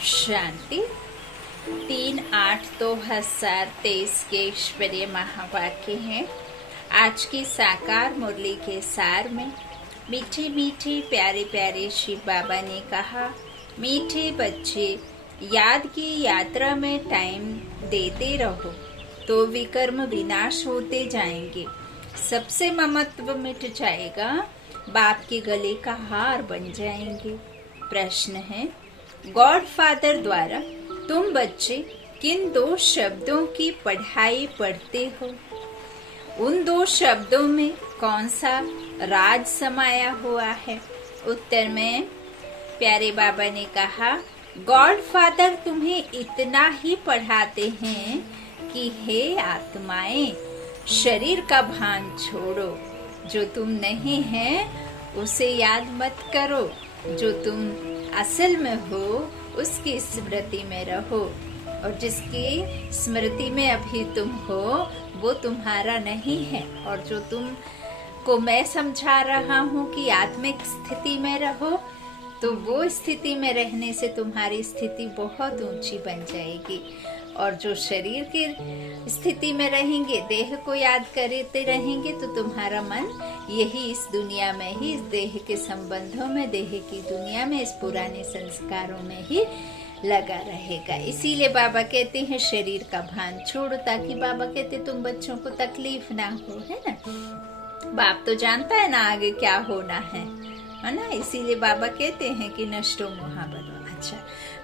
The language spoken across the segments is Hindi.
शांति 3/8/2023 के ईश्वरीय महावाक्य हैं। आज की साकार मुरली के सार में मीठी मीठी प्यारे प्यारे शिव बाबा ने कहा, मीठे बच्चे याद की यात्रा में टाइम देते रहो तो विकर्म विनाश होते जाएंगे, सबसे ममत्व मिट जाएगा, बाप के गले का हार बन जाएंगे। प्रश्न है, गॉड फादर द्वारा तुम बच्चे किन 2 शब्दों की पढ़ाई पढ़ते हो? उन 2 शब्दों में कौन सा राज समाया हुआ है? उत्तर में प्यारे बाबा ने कहा, गॉड फादर तुम्हें इतना ही पढ़ाते हैं कि हे आत्माएं, शरीर का भान छोड़ो, जो तुम नहीं है उसे याद मत करो, जो तुम असल में हो उसकी स्मृति में रहो, और जिसकी स्मृति में अभी तुम हो वो तुम्हारा नहीं है। और जो तुम को मैं समझा रहा हूँ कि आत्मिक स्थिति में रहो, तो वो स्थिति में रहने से तुम्हारी स्थिति बहुत ऊंची बन जाएगी। और जो शरीर की स्थिति में रहेंगे, देह को याद करते रहेंगे, तो तुम्हारा मन यही इस दुनिया में ही, इस देह के संबंधों में, देह की दुनिया में, इस पुराने संस्कारों में ही लगा रहेगा। इसीलिए बाबा कहते हैं शरीर का भान छोड़ो, ताकि बाबा कहते तुम बच्चों को तकलीफ ना हो, है ना। बाप तो जानता है ना आगे क्या होना है ना। इसीलिए बाबा कहते हैं कि नष्टो मोहा बनो। अच्छा,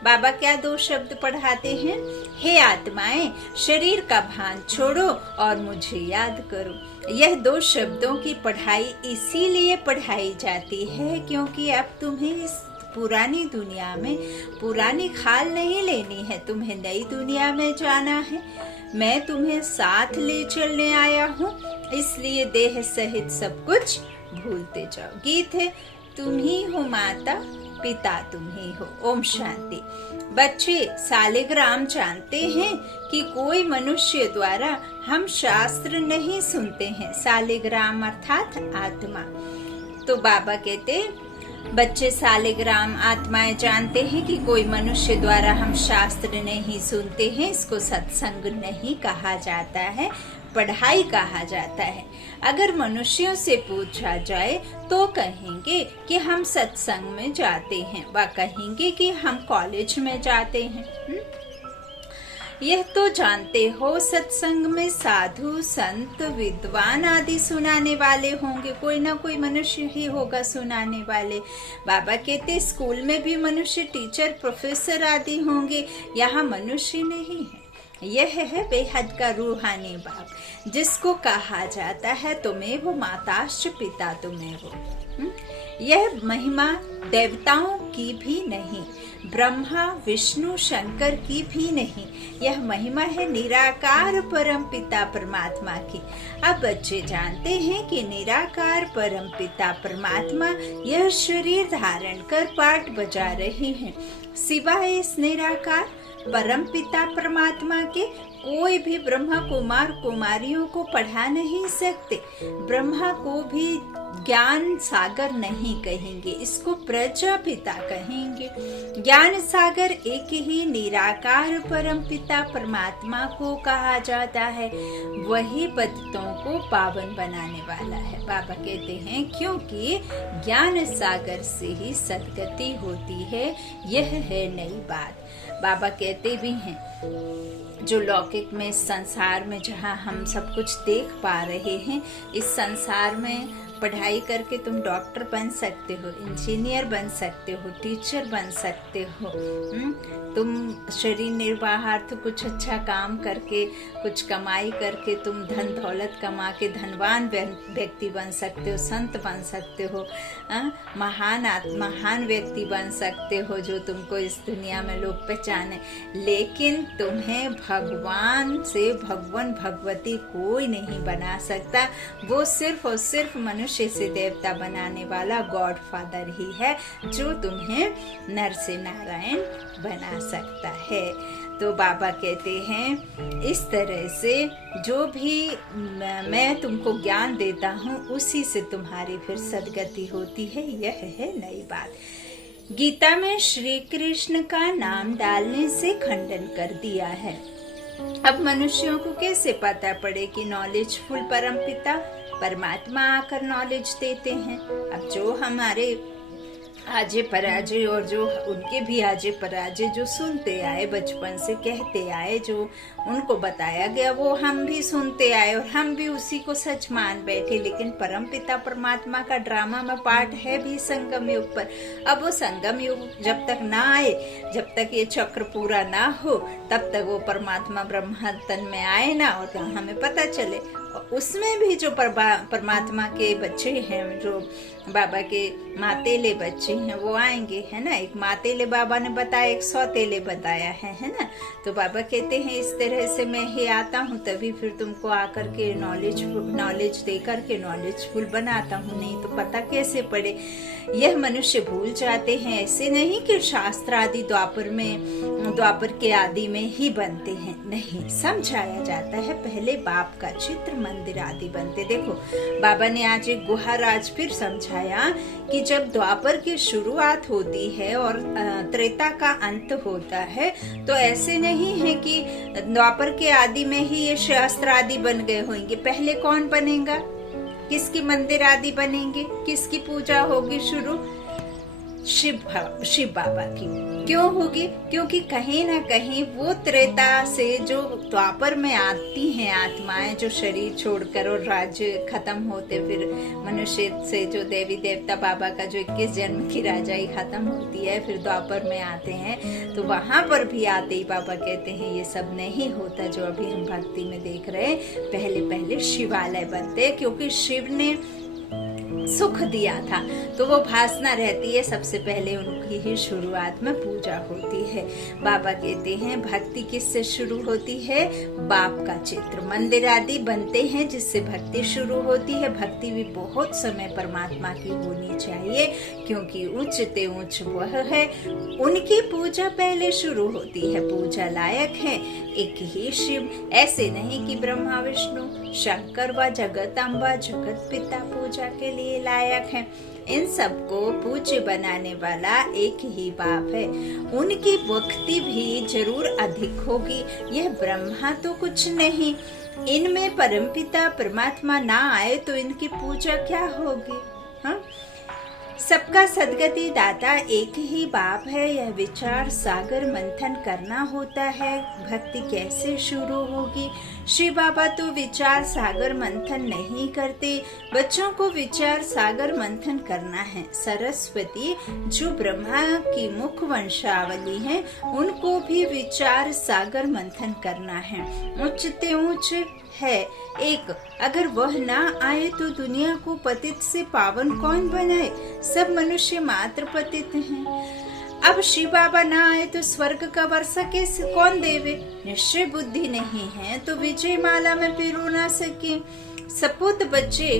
बाबा क्या 2 शब्द पढ़ाते हैं? हे आत्माएं, शरीर का भान छोड़ो और मुझे याद करो। यह 2 शब्दों की पढ़ाई इसीलिए पढ़ाई जाती है क्योंकि अब तुम्हें इस पुरानी दुनिया में पुरानी खाल नहीं लेनी है, तुम्हें नई दुनिया में जाना है। मैं तुम्हें साथ ले चलने आया हूँ, इसलिए देह सहित सब कुछ भूलते जाओ। गीत है, तुम ही हो माता पिता तुम ही हो। ओम शांति। बच्चे सालिग्राम जानते हैं कि कोई मनुष्य द्वारा हम शास्त्र नहीं सुनते हैं। सालिग्राम अर्थात आत्मा। तो बाबा कहते, बच्चे सालिग्राम आत्माएं जानते हैं कि कोई मनुष्य द्वारा हम शास्त्र नहीं सुनते हैं। इसको सत्संग नहीं कहा जाता है, पढ़ाई कहा जाता है। अगर मनुष्यों से पूछा जाए तो कहेंगे कि हम सत्संग में जाते हैं, व कहेंगे कि हम कॉलेज में जाते हैं। यह तो जानते हो सत्संग में साधु संत विद्वान आदि सुनाने वाले होंगे, कोई ना कोई मनुष्य ही होगा सुनाने वाले। बाबा कहते स्कूल में भी मनुष्य टीचर प्रोफेसर आदि होंगे, यहाँ मनुष्य नहीं है। यह है बेहद का रूहानी बाप, जिसको कहा जाता है तुम्हें वो माताश्च पिता तुम्हें वो। यह महिमा देवताओं की भी नहीं, ब्रह्मा विष्णु शंकर की भी नहीं, यह महिमा है निराकार परम पिता परमात्मा की। अब बच्चे जानते हैं कि निराकार परम पिता परमात्मा यह शरीर धारण कर पाठ बजा रहे हैं। सिवाय इस निराकार परम पिता परमात्मा के कोई भी ब्रह्मा कुमार कुमारियों को पढ़ा नहीं सकते। ब्रह्मा को भी ज्ञान सागर नहीं कहेंगे, इसको प्रजापिता कहेंगे। ज्ञान सागर एक ही निराकार परम पिता परमात्मा को कहा जाता है, वही पतितों को पावन बनाने वाला है। बाबा कहते हैं क्योंकि ज्ञान सागर से ही सद्गति होती है, यह है नई बात। बाबा कहते भी हैं, जो लौकिक में संसार में जहाँ हम सब कुछ देख पा रहे हैं, इस संसार में पढ़ाई करके तुम डॉक्टर बन सकते हो, इंजीनियर बन सकते हो, टीचर बन सकते हो। तुम शरीर निर्वाहार्थ कुछ अच्छा काम करके, कुछ कमाई करके तुम धन दौलत कमा के धनवान व्यक्ति बन सकते हो, संत बन सकते हो, महान व्यक्ति बन सकते हो, जो तुमको इस दुनिया में लोग पहचाने। लेकिन तुम्हें भगवान से भगवान भगवती कोई नहीं बना सकता। वो सिर्फ और सिर्फ मनुष्य से देवता बनाने वाला गॉड फादर ही है, जो तुम्हें नर से नारायण बना सकता है। तो बाबा कहते हैं इस तरह से जो भी मैं तुमको ज्ञान देता हूँ, उसी से तुम्हारी फिर सदगति होती है। यह है नई बात। गीता में श्री कृष्ण का नाम डालने से खंडन कर दिया है। अब मनुष्यों को कैसे पता पड़े कि नॉलेजफुल परमपिता परमात्मा आकर नॉलेज देते हैं। अब जो हमारे आजे पराजे और जो उनके भी आजे पराजे जो सुनते आए, बचपन से कहते आए, जो उनको बताया गया वो हम भी सुनते आए और हम भी उसी को सच मान बैठे। लेकिन परमपिता परमात्मा का ड्रामा में पार्ट है भी संगम युग पर। अब वो संगम युग जब तक ना आए, जब तक ये चक्र पूरा ना हो, तब तक वो परमात्मा ब्रह्म तन में आए ना और हमें पता चले। उसमें भी जो परमात्मा के बच्चे हैं, जो बाबा के मातेले बच्चे हैं, वो आएंगे, है ना। एक मातेले बाबा ने बताया, एक सौतेले बताया है ना। तो बाबा कहते हैं इस तरह से मैं ही आता हूँ, तभी फिर तुमको आकर के नॉलेज दे करके नॉलेजफुल बनाता हूँ, नहीं तो पता कैसे पड़े। यह मनुष्य भूल जाते हैं। ऐसे नहीं कि शास्त्र आदि द्वापर के आदि में ही बनते हैं, नहीं, समझाया जाता है। पहले बाप का चित्र मंदिर आदि बनते। देखो बाबा ने आज एक गुहार आज फिर समझाया कि जब द्वापर की शुरुआत होती है और त्रेता का अंत होता है, तो ऐसे नहीं है कि द्वापर के आदि में ही ये शास्त्र आदि बन गए होंगे। पहले कौन बनेगा, किसकी मंदिर आदि बनेंगे, किसकी पूजा होगी शुरू? शिव बाबा की। क्यों होगी? क्योंकि कहीं ना कहीं वो त्रेता से जो द्वापर में आती हैं आत्माएं, जो शरीर छोड़कर और राज्य खत्म होते, फिर मनुष्य से जो देवी देवता बाबा का जो 21 जन्म की राजाई खत्म होती है, फिर द्वापर में आते हैं। तो वहां पर भी आते ही बाबा कहते हैं ये सब नहीं होता जो अभी हम भक्ति में देख रहे हैं। पहले पहले शिवालय बनते, क्योंकि शिव ने सुख दिया था, तो वो भासना रहती है। सबसे पहले उनकी ही शुरुआत में पूजा होती है। बाबा कहते हैं भक्ति किससे शुरू होती है? बाप का चित्र। मंदिर आदि बनते हैं जिससे भक्ति शुरू होती है। भक्ति भी बहुत समय परमात्मा की होनी चाहिए, क्योंकि उच्चते उच्च वह है, उनकी पूजा पहले शुरू होती है। पूजा लायक है एक ही शिव, ऐसे नहीं कि ब्रह्मा विष्णु शंकर व जगत अम्बा जगत पिता पूजा के लिए लायक है। इन सबको पूज्य बनाने वाला एक ही बाप है। उनकी भक्ति भी जरूर अधिक होगी। यह ब्रह्मा तो कुछ नहीं, इनमें परमपिता परमात्मा ना आए तो इनकी पूजा क्या होगी? हाँ, सबका सदगति दाता एक ही बाप है। यह विचार सागर मंथन करना होता है। भक्ति कैसे शुरू होगी? श्री बाबा तो विचार सागर मंथन नहीं करते, बच्चों को विचार सागर मंथन करना है। सरस्वती जो ब्रह्मा की मुख वंशावली है, उनको भी विचार सागर मंथन करना है। उच्चते उच्च है एक, अगर वह ना आए तो दुनिया को पतित से पावन कौन बनाए? सब मनुष्य मात्र पतित हैं। अब शिव बाबा ना आए तो स्वर्ग का वर्षा कैसे कौन देवे? निश्चय बुद्धि नहीं है तो विजय माला में पिरो ना सके। सपूत बच्चे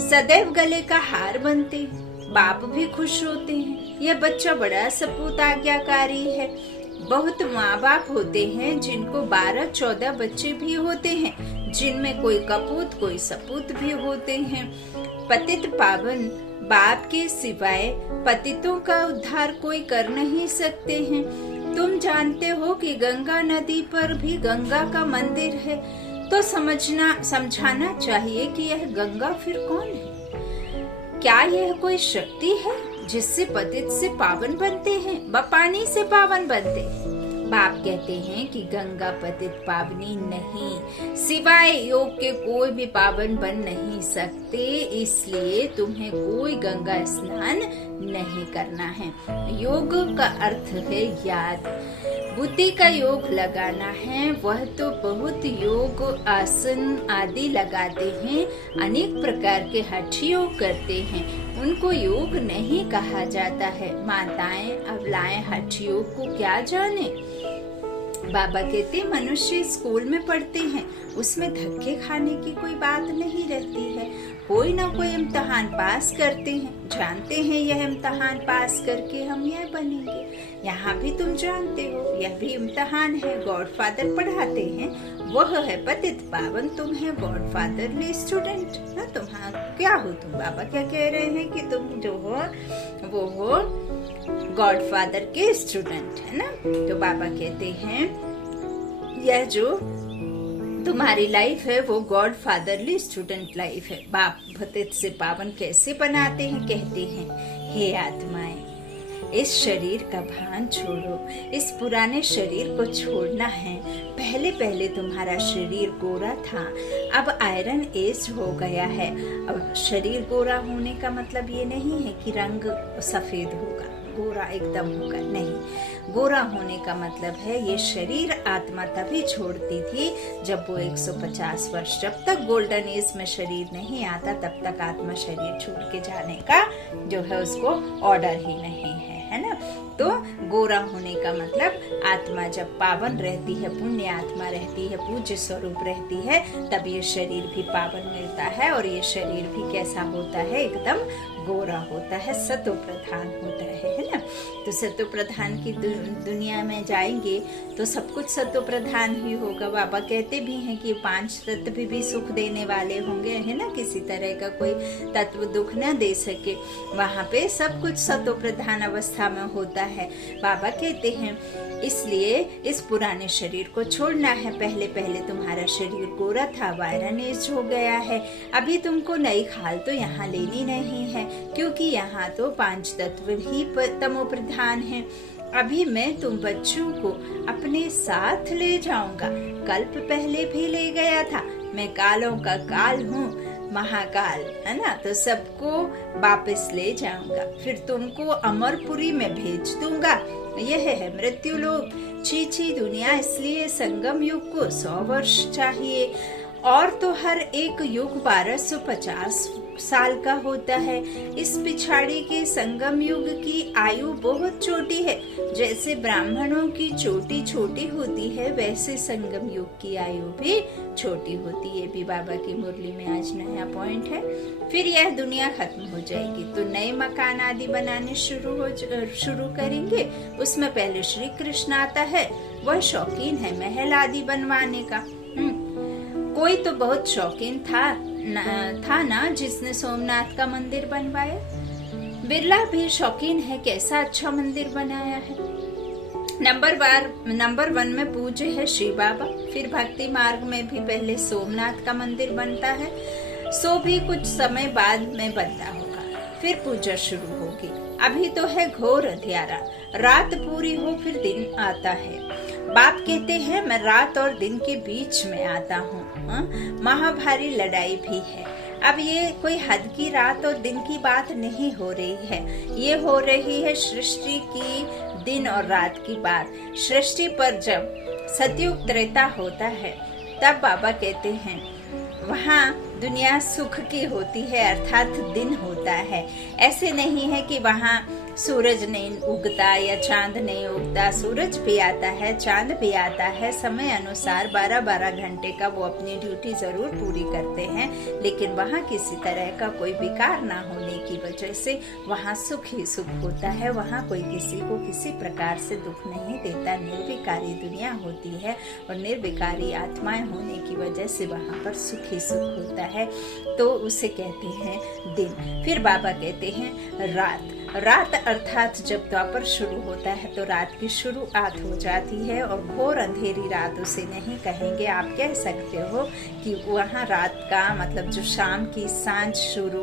सदैव गले का हार बनते, बाप भी खुश होते हैं। यह बच्चा बड़ा सपूत आज्ञाकारी है। बहुत माँ बाप होते हैं जिनको 12-14 बच्चे भी होते हैं, जिनमें कोई कपूत कोई सपूत भी होते हैं। पतित पावन बाप के सिवाय पतितों का उद्धार कोई कर नहीं सकते हैं। तुम जानते हो कि गंगा नदी पर भी गंगा का मंदिर है, तो समझाना चाहिए कि यह गंगा फिर कौन है? क्या यह कोई शक्ति है जिससे पतित से पावन बनते हैं, व पानी से पावन बनते हैं? बाप कहते हैं कि गंगा पतित पावनी नहीं, सिवाय योग के कोई भी पावन बन नहीं सकते, इसलिए तुम्हें कोई गंगा स्नान नहीं करना है। योग का अर्थ है याद, बुद्धि का योग लगाना है। वह तो बहुत योग आसन आदि लगाते हैं, अनेक प्रकार के हठ योग करते हैं, उनको योग नहीं कहा जाता है। माताएं अबलाएं हठ योग को क्या जाने? बाबा कहते मनुष्य स्कूल में पढ़ते हैं, उसमें धक्के खाने की कोई बात नहीं रहती है। कोई ना कोई इम्तिहान पास करते हैं, जानते हैं यह इम्तिहान पास करके हम यह बनेंगे। यहाँ भी तुम जानते हो यह भी इम्तिहान है। गॉडफादर पढ़ाते हैं, वह है पतित पावन, तुम है गॉडफादरली स्टूडेंट ना। तुम क्या हो? तुम बाबा क्या कह रहे हैं कि तुम जो हो वो हो गॉडफादर के स्टूडेंट, है ना। तो बाबा कहते हैं यह जो तुम्हारी लाइफ है वो गॉड फादरली स्टूडेंट लाइफ है। बाप पतित से पावन कैसे बनाते हैं? कहते हैं, हे आत्माएं, इस शरीर का भान छोड़ो, इस पुराने शरीर को छोड़ना है। पहले पहले तुम्हारा शरीर गोरा था, अब आयरन एज हो गया है। अब शरीर गोरा होने का मतलब ये नहीं है कि रंग सफेद होगा, गोरा एकदम होगा, नहीं। गोरा होने का मतलब है ये शरीर आत्मा तभी छोड़ती थी जब वो 150 वर्ष, जब तक गोल्डन एज में शरीर नहीं आता तब तक आत्मा शरीर छोड़ के जाने का जो है उसको ऑर्डर ही नहीं है ना। तो गोरा होने का मतलब आत्मा जब पावन रहती है, पुण्य आत्मा रहती है, पूज्य स्वरूप रहती है, तब ये शरीर भी पावन मिलता है और ये शरीर भी कैसा होता है? एकदम गोरा होता है, सतो प्रधान होता है ना। तो सतो प्रधान की दुनिया में जाएंगे तो सब कुछ सतो प्रधान ही होगा। बाबा कहते भी हैं कि 5 तत्व भी सुख देने वाले होंगे, है ना। किसी तरह का कोई तत्व दुख न दे सके, वहाँ पे सब कुछ सतो प्रधान अवस्था में होता है। बाबा कहते हैं इसलिए इस पुराने शरीर को छोड़ना है। पहले पहले तुम्हारा शरीर गोरा था, आयरन एज हो गया है। अभी तुमको नई खाल तो यहाँ लेनी नहीं है, क्योंकि यहाँ तो 5 तत्व ही तमो प्रधान है। अभी मैं तुम बच्चों को अपने साथ ले जाऊंगा। कल्प पहले भी ले गया था, मैं कालों का काल हूँ, महाकाल, है ना। तो सबको वापस ले जाऊंगा, फिर तुमको अमरपुरी में भेज दूंगा। यह है मृत्यु लोक, छी दुनिया। इसलिए संगम युग को 100 वर्ष चाहिए, और तो हर एक युग 1250 साल का होता है। इस पिछाड़ी के संगम युग की आयु बहुत छोटी है। जैसे ब्राह्मणों की चोटी छोटी होती है, वैसे संगम युग की आयु भी छोटी होती है। भी बाबा की मुरली में आज नया पॉइंट है। फिर यह दुनिया खत्म हो जाएगी तो नए मकान आदि बनाने शुरू करेंगे। उसमें पहले श्री कृष्ण आता है, वह शौकीन है महल आदि बनवाने का। कोई तो बहुत शौकीन था ना जिसने सोमनाथ का मंदिर बनवाया। बिरला भी शौकीन है, कैसा अच्छा मंदिर बनाया है। नंबर 1 में पूज्य है शिव बाबा। फिर भक्ति मार्ग में भी पहले सोमनाथ का मंदिर बनता है, सो भी कुछ समय बाद में बनता होगा, फिर पूजा शुरू होगी। अभी तो है घोर अंधियारा, रात पूरी हो फिर दिन आता है। बाप कहते हैं मैं रात और दिन के बीच में आता हूँ। महाभारी लड़ाई भी है। अब ये कोई हद की रात और दिन की बात नहीं हो रही है, ये हो रही है सृष्टि की दिन और रात की बात। सृष्टि पर जब सतयुग त्रेता होता है तब बाबा कहते हैं वहाँ दुनिया सुख की होती है, अर्थात दिन होता है। ऐसे नहीं है कि वहाँ सूरज नहीं उगता या चांद नहीं उगता। सूरज भी आता है, चांद भी आता है, समय अनुसार 12-12 घंटे का वो अपनी ड्यूटी जरूर पूरी करते हैं, लेकिन वहाँ किसी तरह का कोई विकार ना होने की वजह से वहाँ सुख ही सुख होता है। वहाँ कोई किसी को किसी प्रकार से दुख नहीं देता। निर्विकारी दुनिया होती है और निर्विकारी आत्माएं होने की वजह से वहाँ पर सुख ही सुख होता है, तो उसे कहते हैं दिन। फिर बाबा कहते हैं रात अर्थात जब द्वापर शुरू होता है तो रात की शुरुआत हो जाती है, और घोर अंधेरी रात उसे नहीं कहेंगे। आप कह सकते हो कि वहाँ रात का मतलब जो शाम की सांझ शुरू,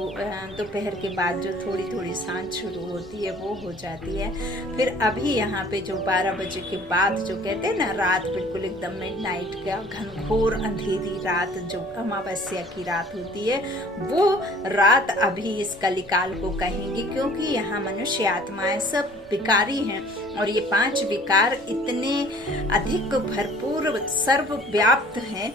दोपहर के बाद जो थोड़ी थोड़ी सांझ शुरू होती है वो हो जाती है। फिर अभी यहाँ पे जो 12 बजे के बाद जो कहते हैं ना रात, बिल्कुल एकदम मिडनाइट का घनघोर अंधेरी रात जो अमावस्या की रात होती है, वो रात अभी इस कलिकाल को कहेंगे, क्योंकि यहाँ मनुष्य आत्माएं सब विकारी हैं और ये 5 विकार इतने अधिक भरपूर सर्वव्याप्त हैं।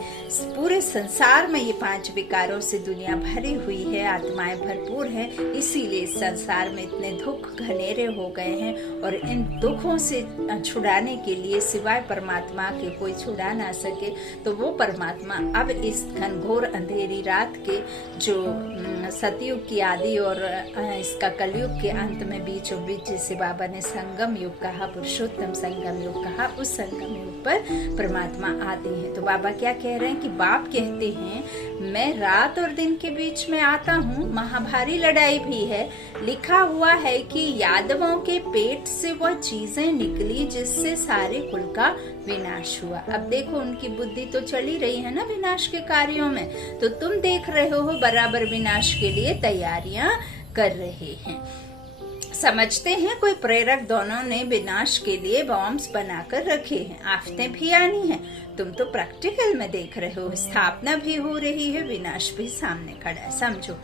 पूरे संसार में ये 5 विकारों से दुनिया भरी हुई है, आत्माएं भरपूर हैं। इसीलिए संसार में इतने दुख घनेरे हो गए हैं, और इन दुखों से छुड़ाने के लिए सिवाय परमात्मा के कोई छुड़ा ना सके, तो वो परमात्मा अब इस घनघोर अंधेरी रात के जो सतयुग की आदि और इसका कलयुग के अंत में बीचों बीच, जिसे बाबा बाबा ने संगम युग कहा, पुरुषोत्तम संगम युग कहा, उस संगम युग पर परमात्मा आते हैं। तो बाबा क्या कह रहे हैं कि बाप कहते हैं मैं रात और दिन के बीच में आता हूँ, महाभारी लड़ाई भी है। लिखा हुआ है कि यादवों के पेट से वह चीजें निकली जिससे सारे कुल का विनाश हुआ। अब देखो उनकी बुद्धि तो चली रही है ना विनाश के कार्यों में, तो तुम देख रहे हो बराबर विनाश के लिए तैयारियां कर रहे हैं। समझते हैं कोई प्रेरक दोनों ने विनाश के लिए बॉम्ब्स बनाकर रखे हैं, आफतें भी आनी है। तुम तो प्रैक्टिकल में देख रहे हो, स्थापना भी हो रही है, विनाश भी सामने खड़ा है। समझो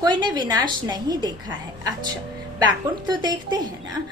कोई ने विनाश नहीं देखा है, अच्छा बैकुंठ तो देखते हैं ना।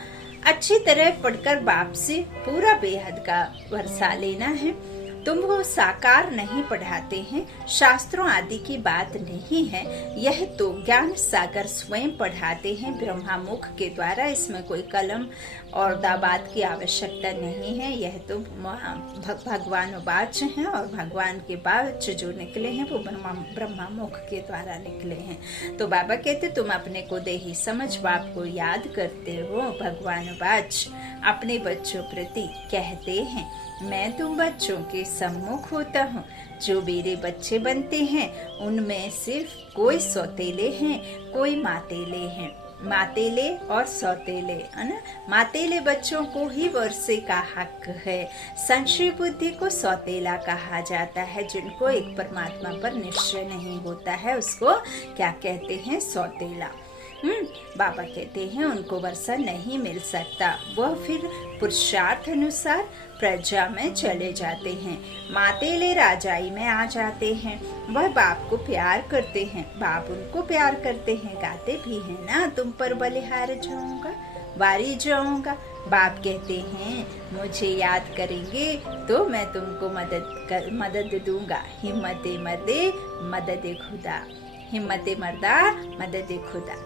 अच्छी तरह पढ़कर बाप से पूरा बेहद का वर्षा लेना है। तुम वो साकार नहीं पढ़ाते हैं, शास्त्रों आदि की बात नहीं है, यह तो ज्ञान सागर स्वयं पढ़ाते हैं ब्रह्मा मुख के द्वारा। इसमें कोई कलम और दाबात की आवश्यकता नहीं है, यह तो भगवान वाच हैं और भगवान के वाच जो निकले हैं वो ब्रह्मा मुख के द्वारा निकले हैं। तो बाबा कहते तुम अपने को देही समझ बाप को याद करते हो, भगवान वाच अपने बच्चों प्रति कहते हैं मैं तुम बच्चों के सम्मुख होता हूँ। जो मेरे बच्चे बनते हैं उनमें सिर्फ कोई सौतेले हैं, कोई मातेले हैं। मातेले और सौतेले है ना, मातेले बच्चों को ही वर्षे का हक है। संशय बुद्धि को सौतेला कहा जाता है, जिनको एक परमात्मा पर निश्चय नहीं होता है उसको क्या कहते हैं, सौतेला। बाबा कहते हैं उनको वर्षा नहीं मिल सकता, वह फिर पुरुषार्थ अनुसार प्रजा में चले जाते हैं, मातेले राजाई में आ जाते हैं। वह बाप को प्यार करते हैं, बाप उनको प्यार करते हैं, गाते भी हैं ना तुम पर बलिहार जाऊंगा, वारी जाऊंगा। बाप कहते हैं मुझे याद करेंगे तो मैं तुमको मदद दूंगा। हिम्मते मर्दे मदद खुदा, हिम्मते मर्दा मदद खुदा,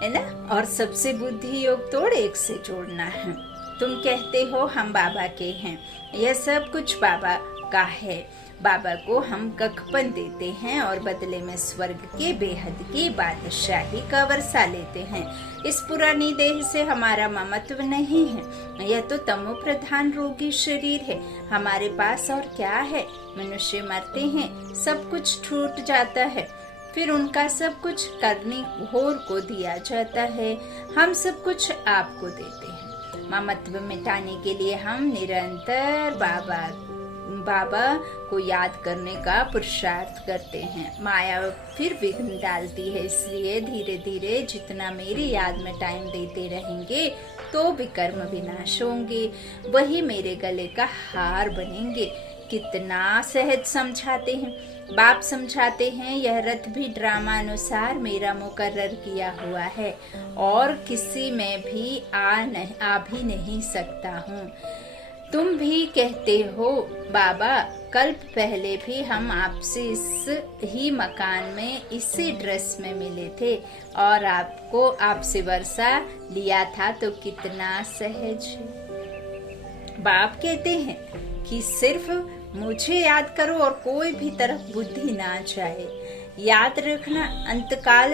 है ना। और सबसे बुद्धि योग तोड़ एक से जोड़ना है। तुम कहते हो हम बाबा के हैं, यह सब कुछ बाबा का है। बाबा को हम कखपन देते हैं और बदले में स्वर्ग के बेहद की बादशाही का वर्षा लेते हैं। इस पुरानी देह से हमारा ममत्व नहीं है, यह तो तमो प्रधान रोगी शरीर है। हमारे पास और क्या है, मनुष्य मरते हैं, सब कुछ छूट जाता है, फिर उनका सब कुछ करनी घोर को दिया जाता है। हम सब कुछ आपको देते हैं। ममत्व मिटाने के लिए हम निरंतर बाबा को याद करने का पुरुषार्थ करते हैं। माया फिर विघ्न डालती है, इसलिए धीरे धीरे जितना मेरी याद में टाइम देते रहेंगे तो विकर्म विनाश होंगे, वही मेरे गले का हार बनेंगे। कितना सहज समझाते हैं बाप, समझाते हैं यह रथ भी ड्रामा अनुसार मेरा मुकर्रर किया हुआ है और किसी में भी आ भी नहीं सकता हूँ। तुम भी कहते हो बाबा कल्प पहले भी हम आपसे इस ही मकान में इसी ड्रेस में मिले थे और आपसे वर्षा लिया था, तो कितना सहज। बाप कहते हैं कि सिर्फ मुझे याद करो और कोई भी तरफ बुद्धि ना जाए। याद रखना अंतकाल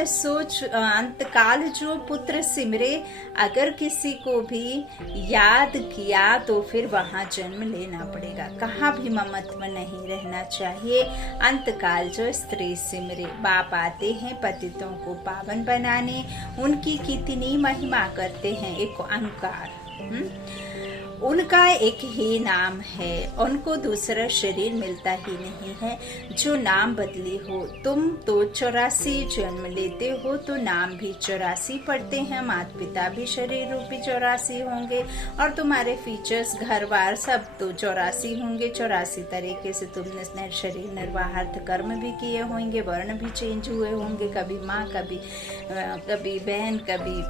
जो पुत्र सिमरे, अगर किसी को भी याद किया तो फिर वहाँ जन्म लेना पड़ेगा, कहाँ भी ममत्व नहीं रहना चाहिए। अंतकाल जो स्त्री सिमरे, बाप आते हैं पतितों को पावन बनाने, उनकी कितनी महिमा करते हैं। एक ओंकार, उनका एक ही नाम है, उनको दूसरा शरीर मिलता ही नहीं है। जो नाम बदली हो, तुम तो 84 जन्म लेते हो तो नाम भी 84 पढ़ते हैं, माता पिता भी शरीर रूपी 84 होंगे और तुम्हारे फीचर्स घर बार सब तो 84 होंगे। 84 तरीके से तुमने शरीर निर्वाहार्थ कर्म भी किए होंगे, वर्ण भी चेंज हुए होंगे, कभी माँ कभी बहन, कभी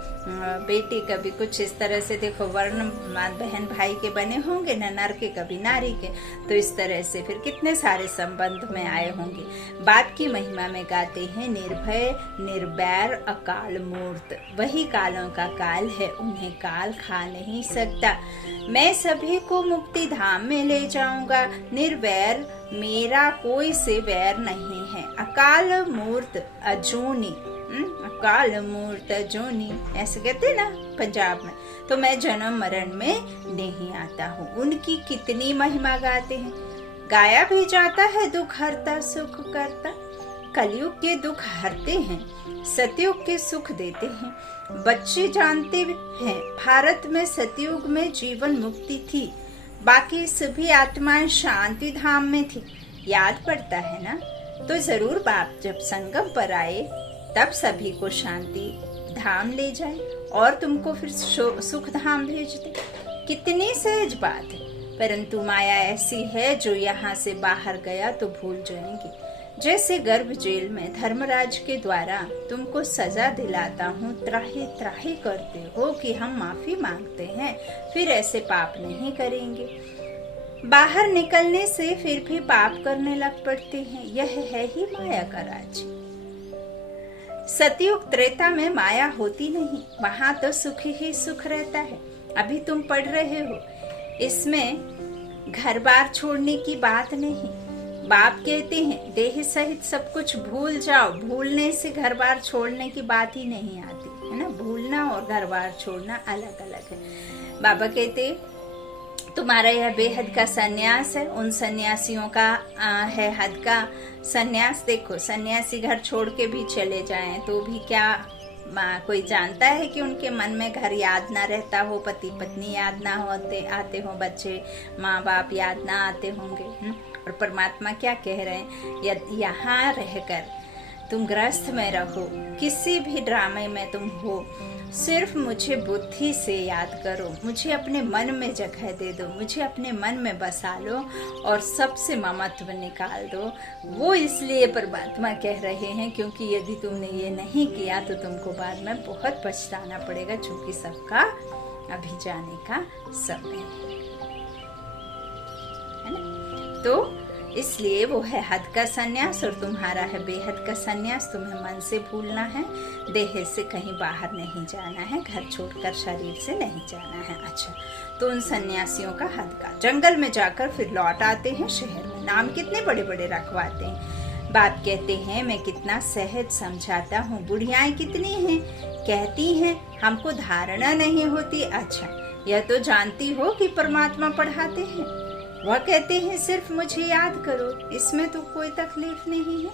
बेटी, कभी कुछ इस तरह से। देखो वर्ण बहन भाई के बने होंगे न, नर के कभी नारी के, तो इस तरह से फिर कितने सारे संबंध में आए होंगे। बाप की महिमा में गाते हैं निर्भय निर्वैर अकाल मूर्त, वही कालों का काल है, उन्हें काल खा नहीं सकता। मैं सभी को मुक्ति धाम में ले जाऊंगा, निर्वैर मेरा कोई से वैर नहीं है। अकाल मूर्त अजूनी अकाल मूर्त जोनी, ऐसे कहते हैं ना पंजाब में। तो मैं जन्म मरण में नहीं आता हूँ। उनकी कितनी महिमा गाते हैं। गाया भी जाता है दुख हरता सुख करता। कलयुग के दुख हरते हैं, सतयुग के सुख देते हैं। बच्चे जानते हैं भारत में सतयुग में जीवन मुक्ति थी, बाकी सभी आत्माएं शांति धाम में थी। याद पड़ता है ना? तो जरूर बाप जब संगम पर आए तब सभी को शांति धाम ले जाए और तुमको फिर सुख धाम भेज दे। कितनी सहज बात है। परंतु माया ऐसी है जो यहाँ से बाहर गया तो भूल जाएंगे। जैसे गर्भ जेल में धर्मराज के द्वारा तुमको सजा दिलाता हूँ, त्राही त्राही करते हो कि हम माफी मांगते हैं, फिर ऐसे पाप नहीं करेंगे। बाहर निकलने से फिर भी पाप करने लग पड़ते हैं। यह है ही माया का राज। सतयुग त्रेता में माया होती नहीं, वहां तो सुख ही सुख रहता है। अभी तुम पढ़ रहे हो, इसमें घर बार छोड़ने की बात नहीं। बाप कहते हैं देह सहित सब कुछ भूल जाओ। भूलने से घर बार छोड़ने की बात ही नहीं आती है ना। भूलना और घर बार छोड़ना अलग अलग है। बाबा कहते तुम्हारा यह बेहद का सन्यास है। उन सन्यासियों का है हद का सन्यास। देखो, सन्यासी घर छोड़ के भी चले जाएं तो भी क्या कोई जानता है कि उनके मन में घर याद ना रहता हो, पति पत्नी याद ना होते आते हो, बच्चे माँ बाप याद ना आते होंगे। और परमात्मा क्या कह रहे हैं, यहाँ रहकर तुम ग्रस्त में रहो, किसी भी ड्रामे में तुम हो, सिर्फ मुझे बुद्धि से याद करो, मुझे अपने मन में जगह दे दो, मुझे अपने मन में बसा लो और सबसे ममत्व निकाल दो। वो इसलिए परमात्मा कह रहे हैं क्योंकि यदि तुमने ये नहीं किया तो तुमको बाद में बहुत पछताना पड़ेगा, क्योंकि सबका अभी जाने का समय है ना। तो इसलिए वो है हद का सन्यास और तुम्हारा है बेहद का सन्यास। तुम्हें मन से भूलना है, देह से कहीं बाहर नहीं जाना है, घर छोड़कर शरीर से नहीं जाना है। अच्छा, तो उन सन्यासियों का हद का जंगल में जाकर फिर लौट आते हैं शहर में। नाम कितने बड़े बड़े रखवाते हैं। बाप कहते हैं मैं कितना सहज समझाता हूँ। बुढ़ियाएं कितनी हैं, कहती हैं हमको धारणा नहीं होती। अच्छा, यह तो जानती हो कि परमात्मा पढ़ाते हैं। वह कहते हैं सिर्फ मुझे याद करो, इसमें तो कोई तकलीफ नहीं है।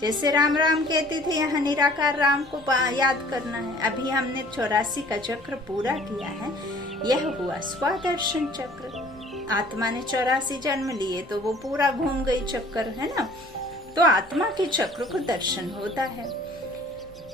जैसे राम राम कहते थे, यहाँ निराकार राम को याद करना है। अभी हमने 84 का चक्र पूरा किया है। यह हुआ स्वदर्शन चक्र। आत्मा ने 84 जन्म लिए तो वो पूरा घूम गई चक्कर, है ना। तो आत्मा के चक्र को दर्शन होता है।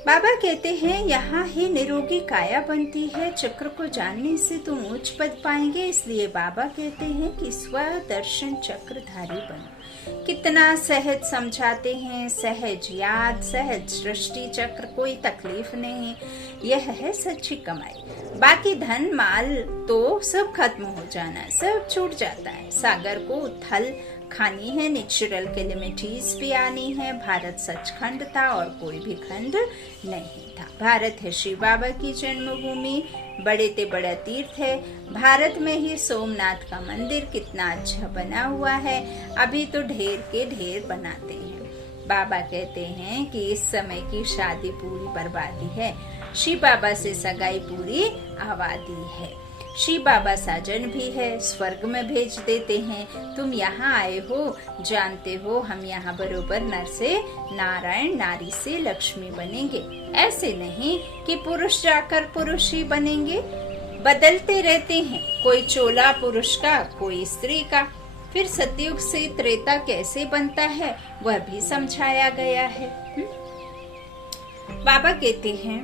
बाबा कहते हैं यहाँ ही निरोगी काया बनती है। चक्र को जानने से तुम उच्च पद पाएंगे। इसलिए बाबा कहते हैं कि स्वदर्शन चक्रधारी बनो। कितना सहज समझाते हैं, सहज याद, सहज सृष्टि चक्र, कोई तकलीफ नहीं। यह है सच्ची कमाई। बाकी धन माल तो सब खत्म हो जाना, सब छूट जाता है। सागर को उथल खानी है, नेचुरल कैलेमिटीज भी आनी है। भारत सचखंड था और कोई भी खंड नहीं था। भारत है शिव बाबा की जन्मभूमि, बड़े ते बड़ा तीर्थ है। भारत में ही सोमनाथ का मंदिर कितना अच्छा बना हुआ है। अभी तो ढेर के ढेर बनाते हैं। बाबा कहते हैं कि इस समय की शादी पूरी बर्बादी है, शिव बाबा से सगाई पूरी आबादी है। शिव बाबा साजन भी है, स्वर्ग में भेज देते हैं। तुम यहाँ आए हो, जानते हो हम यहाँ बरोबर नर से नारायण, नारी से लक्ष्मी बनेंगे। ऐसे नहीं कि पुरुष जाकर पुरुष ही बनेंगे, बदलते रहते हैं। कोई चोला पुरुष का, कोई स्त्री का। फिर सतयुग से त्रेता कैसे बनता है वह भी समझाया गया है। बाबा कहते हैं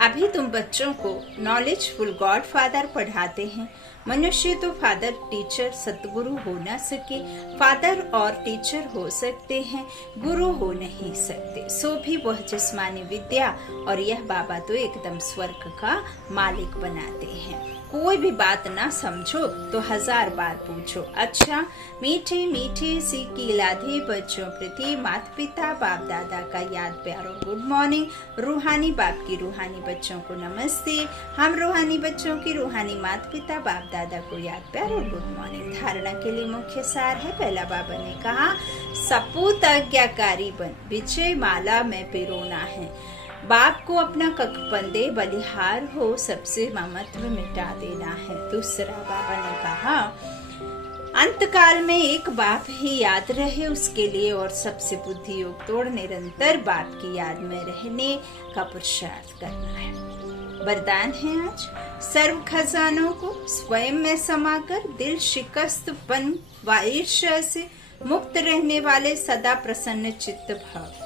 अभी तुम बच्चों को नॉलेजफुल गॉड फादर पढ़ाते हैं। मनुष्य तो फादर टीचर सतगुरु हो न सके। फादर और टीचर हो सकते हैं, गुरु हो नहीं सकते। सो भी वह जिस्मानी विद्या और यह बाबा तो एकदम स्वर्ग का मालिक बनाते हैं। कोई भी बात ना समझो तो 1000 बार पूछो। अच्छा, मीठी मीठी सी कीलाधी बच्चों प्रति माता पिता बाप दादा का याद प्यारो गुड मॉर्निंग। रूहानी बाप की रूहानी बच्चों को नमस्ते। हम रूहानी बच्चों की रूहानी माता पिता बाप दादा को याद प्यारो गुड मॉर्निंग। धारणा के लिए मुख्य सार है। पहला बाबा ने कहा सपूत आज्ञाकारी बन, विजय माला में पिरोना है। बाप को अपना ककपंदे बलिहार हो सबसे ममत्व मिटा देना है। दूसरा बाबा ने कहा अंतकाल में एक बाप ही याद रहे उसके लिए और सबसे बुद्धि योग तोड़ निरंतर बाप की याद में रहने का पुरुषार्थ करना है। वरदान है आज सर्व खजानों को स्वयं में समाकर दिल शिकस्तपन व ईर्ष्या से मुक्त रहने वाले सदा प्रसन्न चित्त भाव।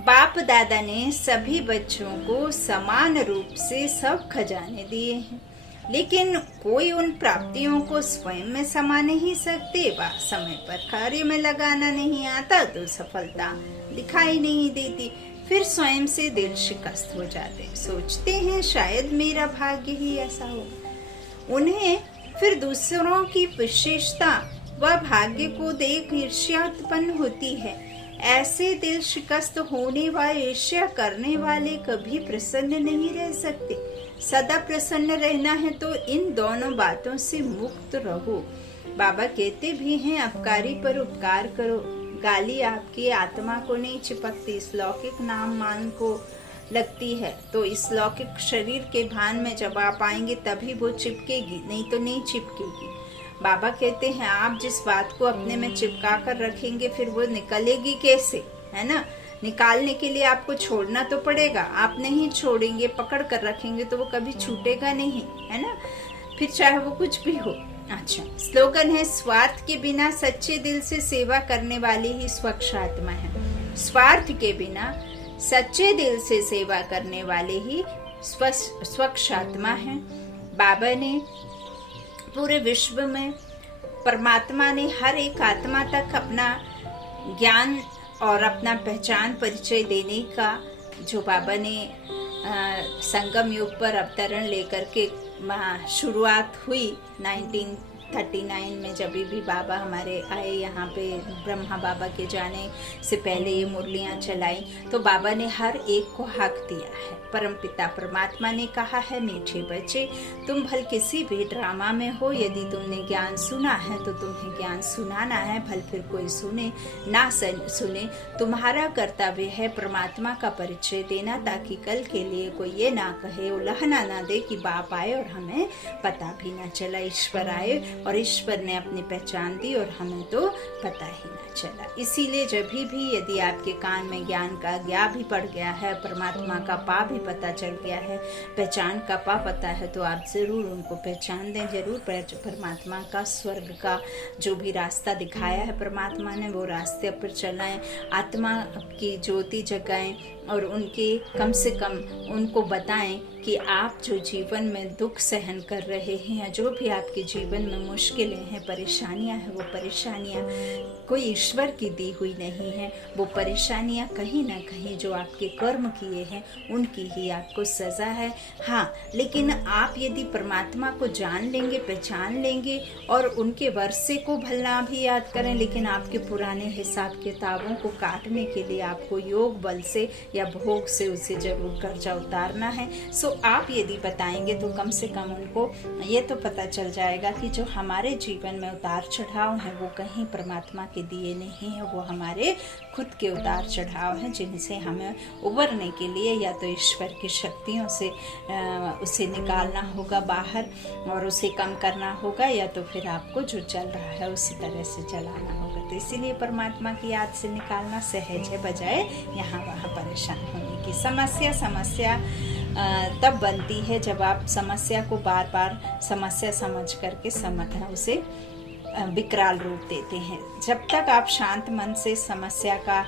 बाप दादा ने सभी बच्चों को समान रूप से सब खजाने दिए हैं, लेकिन कोई उन प्राप्तियों को स्वयं में समा नहीं सकते। वह समय पर कार्य में लगाना नहीं आता तो सफलता दिखाई नहीं देती, फिर स्वयं से दिल शिकस्त हो जाते, सोचते हैं शायद मेरा भाग्य ही ऐसा हो। उन्हें फिर दूसरों की विशेषता व भाग्य को देख ईर्ष्या उत्पन्न होती है। ऐसे दिल शिकस्त होने व ईर्ष्या करने वाले कभी प्रसन्न नहीं रह सकते। सदा प्रसन्न रहना है तो इन दोनों बातों से मुक्त रहो। बाबा कहते भी हैं अपकारी पर उपकार करो। गाली आपकी आत्मा को नहीं चिपकती, इस लौकिक नाम मान को लगती है, तो इस लौकिक शरीर के भान में जब आप आएंगे तभी वो चिपकेगी, नहीं तो नहीं चिपकेगी। बाबा कहते हैं आप जिस बात को अपने में चिपका कर रखेंगे फिर वो निकलेगी कैसे, है ना। निकालने के लिए आपको छोड़ना तो पड़ेगा, आप नहीं छोड़ेंगे, पकड़ कर रखेंगे तो वो कभी छूटेगा नहीं, है ना, फिर चाहे वो कुछ भी हो। अच्छा, स्लोगन है स्वार्थ के बिना सच्चे दिल से सेवा करने वाली ही स्वच्छ आत्मा है। स्वार्थ के बिना सच्चे दिल से सेवा करने वाले ही स्वच्छ आत्मा है। बाबा ने पूरे विश्व में परमात्मा ने हर एक आत्मा तक अपना ज्ञान और अपना पहचान परिचय देने का जो बाबा ने संगम युग पर अवतरण लेकर के शुरुआत हुई 1939 में, जब भी बाबा हमारे आए यहाँ पे ब्रह्मा बाबा के जाने से पहले ये मुरलियाँ चलाई, तो बाबा ने हर एक को हक दिया है। परमपिता परमात्मा ने कहा है मीठे बच्चे तुम भल किसी भी ड्रामा में हो, यदि तुमने ज्ञान सुना है तो तुम्हें ज्ञान सुनाना है, भल फिर कोई सुने ना सुने, तुम्हारा कर्तव्य है परमात्मा का परिचय देना, ताकि कल के लिए कोई ये ना कहे, उल्हना ना दे कि बाप आए और हमें पता भी ना चला। ईश्वर आए और ईश्वर ने अपनी पहचान दी और हमें तो पता ही ना चला। इसीलिए जब भी यदि आपके कान में ज्ञान का ज्ञा भी पड़ गया है, परमात्मा का पा भी पता चल गया है, पहचान का पा पता है, तो आप जरूर उनको पहचान दें। जरूर परमात्मा का स्वर्ग का जो भी रास्ता दिखाया है परमात्मा ने, वो रास्ते पर चलाएं, आत्मा की ज्योति जगाएं और उनके कम से कम उनको बताएं कि आप जो जीवन में दुख सहन कर रहे हैं या जो भी आपके जीवन में मुश्किलें हैं, परेशानियां हैं, वो परेशानियां कोई ईश्वर की दी हुई नहीं है। वो परेशानियां कहीं ना कहीं जो आपके कर्म किए हैं उनकी ही आपको सज़ा है। हाँ, लेकिन आप यदि परमात्मा को जान लेंगे, पहचान लेंगे और उनके वर्षे को भलना भी याद करें, लेकिन आपके पुराने हिसाब किताबों को काटने के लिए आपको योग बल से या भोग से उसे जरूर कर्जा उतारना है। सो आप यदि बताएंगे तो कम से कम उनको ये तो पता चल जाएगा कि जो हमारे जीवन में उतार चढ़ाव हैं वो कहीं परमात्मा के दिए नहीं है, वो हमारे खुद के उतार चढ़ाव हैं, जिनसे हमें उबरने के लिए या तो ईश्वर की शक्तियों से उसे निकालना होगा बाहर और उसे कम करना होगा, या तो फिर आपको जो चल रहा है उसी तरह से चलाना होगा। तो इसीलिए परमात्मा की याद से निकालना सहज है, बजाय यहाँ वहाँ परेशान होने की। समस्या तब बनती है जब आप समस्या को बार बार समस्या समझ करके उसे विकराल रूप देते हैं। जब तक आप शांत मन से समस्या का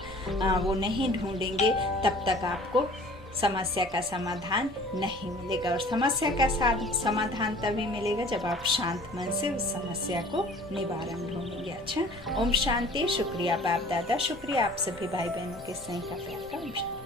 वो नहीं ढूंढेंगे तब तक आपको समस्या का समाधान नहीं मिलेगा, और समस्या का समाधान तभी मिलेगा जब आप शांत मन से उस समस्या को निवारण ढूंढेंगे। अच्छा, ओम शांति। शुक्रिया बाप दादा, शुक्रिया आप सभी भाई बहनों के स्नेह का प्यार का। ओम शांति।